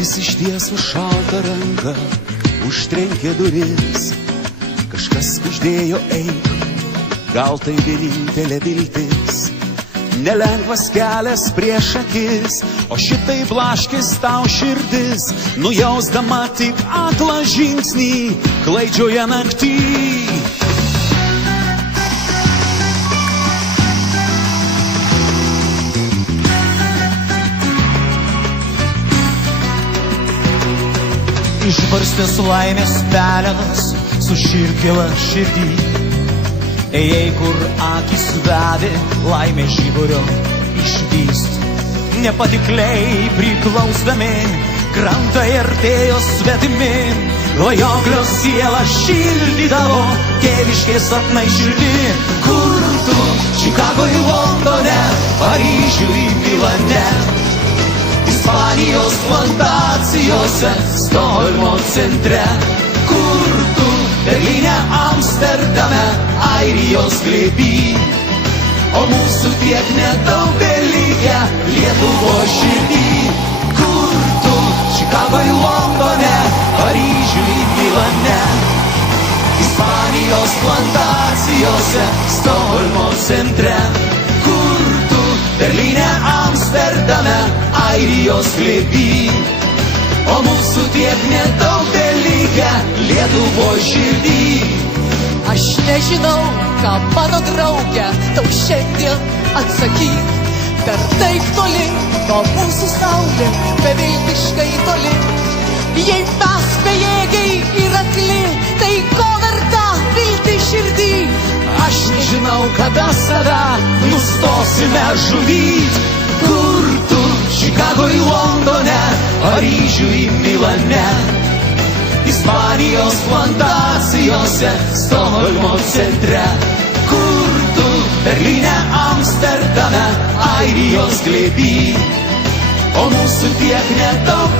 Jis ištiesų šaltą ranką, užtrenkė duris, kažkas kuždėjo eik, gal tai vienintelė viltis. Nelengvas kelias prieš akis, o šitai blaškis tau širdis, nujausdama tik aklą žingsnį, klaidžioje naktį. Išbarstęs laimės pelenas su širkėla širdį, ėjai, kur akis vedė, laimė žiburio išvyst. Nepatikliai priklausdami, krantai artėjo svetimi, klajoklio sielą šildydavo tėviškės sapnai širdį. Kur tu, Čikagoj, Londone, Paryžiuj, Milane, Ispanijos plantacijose, Stokholmo centre? Kur tu, Berlyne, Amsterdame, Airijos glėby? O mūsų tiek nedaug belikę Lietuvos širdį. Kur tu, Čikagoj, Londone, Paryžiuj, Milane, Ispanijos plantacijose, Stokholmo centre? Kur tu, Berlyne, Amsterdame, Airijos glėby? O mūsų tiek nedaug belikę Lietuvos širdį. Aš nežinau, ką mano draugė tau šiandien atsakyk. Per taip toli, nuo mūsų saulė, beviltiškai toli. Jei mes bejėgiai ir akli, tai ko verta vilti širdį? Aš nežinau, kada save nustosime žudyt. Kur tu, Čikagoj, Londone, Paryžiuj, Milane, Ispanijos plantacijose, Stokholmo centre? Kur tu, Berlyne, Amsterdame, Airijos glėby? O mūsų tiek nedaug